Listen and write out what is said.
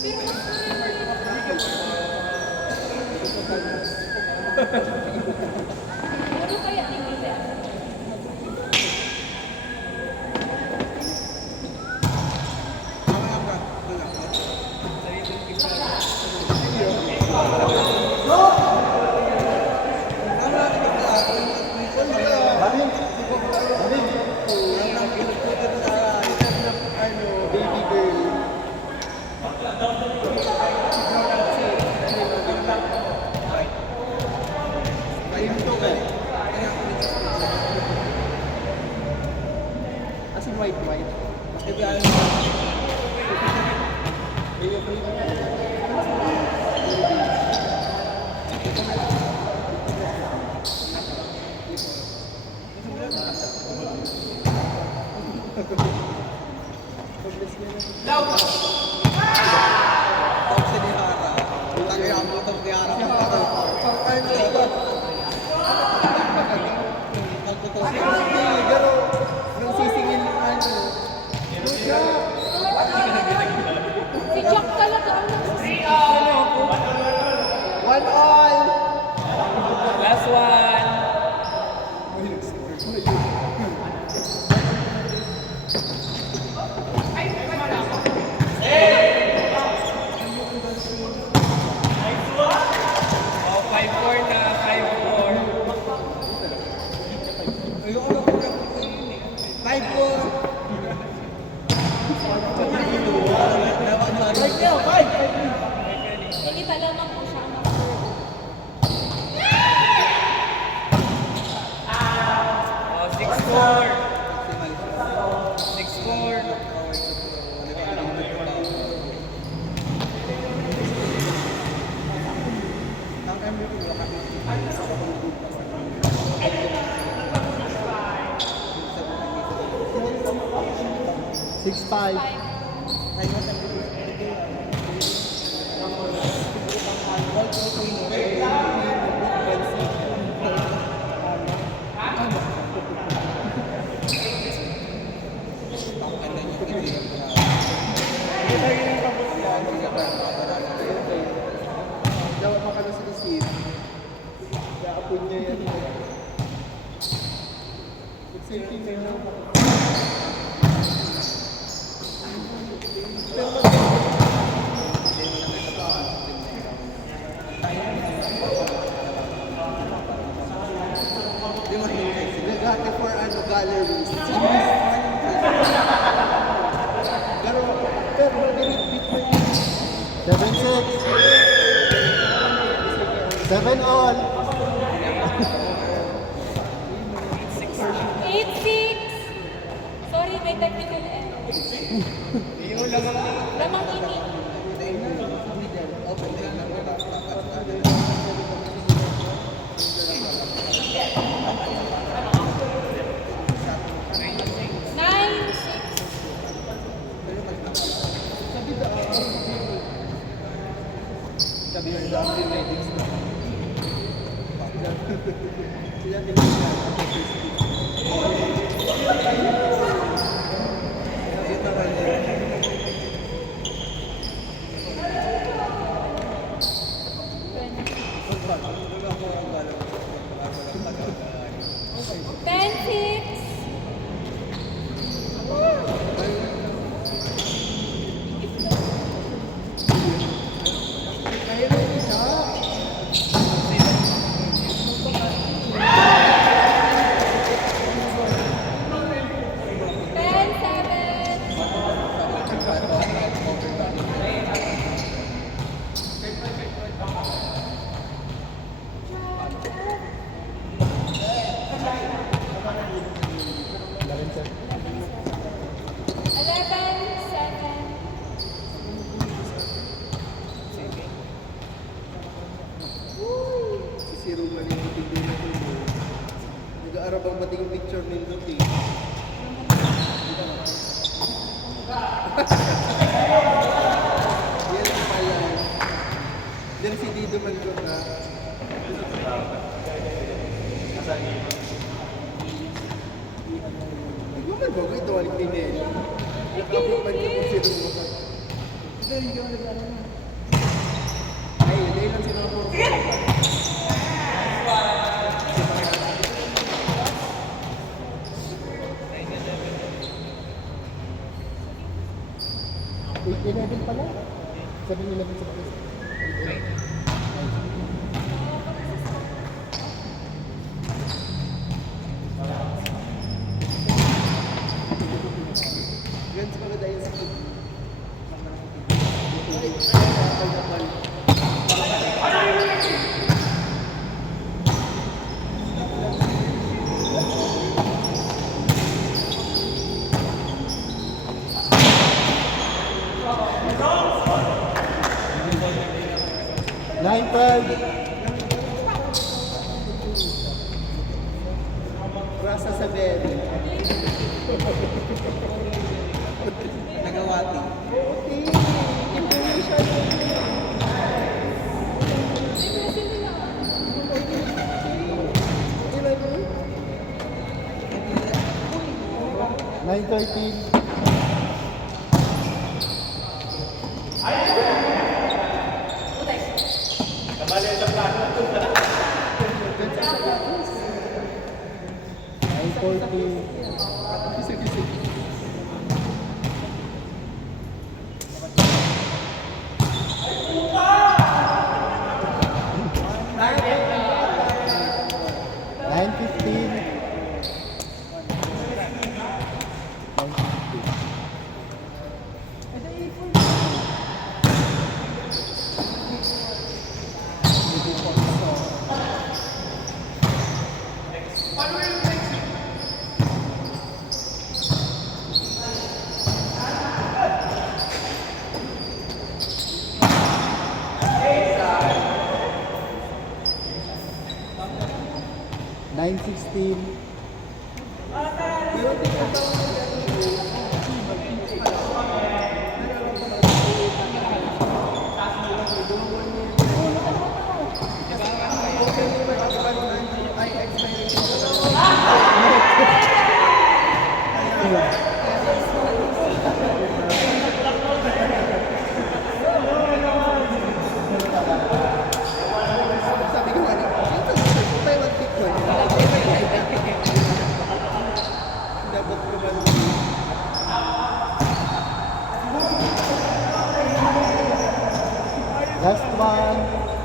Ano kaya ni Kuya? White. Si Jack talaga ang One all! Last one. Oh, 5-4 na, 5-4. 5-4! Hindi pa lamang po siya ang Oh, 6-4. 6-4. Six five. 5. Dapat makano sa isip. Kaapon niya yan. Exciting na yun. Dati for galleries. Pero bit mo yun. 7-6. 7 all. 8-6. Sorry, may technical error. Lamang ini. Nine, six. Sabi yung dami ratings na. Sila tingnan Ten, six. Ten, seven. Eleven, seven. si Zero man yung tigil na ito. Nag-aarap ang mating picture ni Luti. Yan ang pala. Then si Dido man ko na. Ikaw man ba? Ito, alik din eh. Nakapot man ko kung sino mo ka. Ay, hindi lang sila po. Wait, 11 pala? 7-11 sa Paris. Yan sa mga dahil sa kid. Ay, kapal kapal. 9-12. Rasa sa bed. Nagawati. Nine 13. Nine 14. Nine 15. 9-15. Nine 16. Sabi ko nga, Taiwan pick ko. Dapat ko ba? Last one.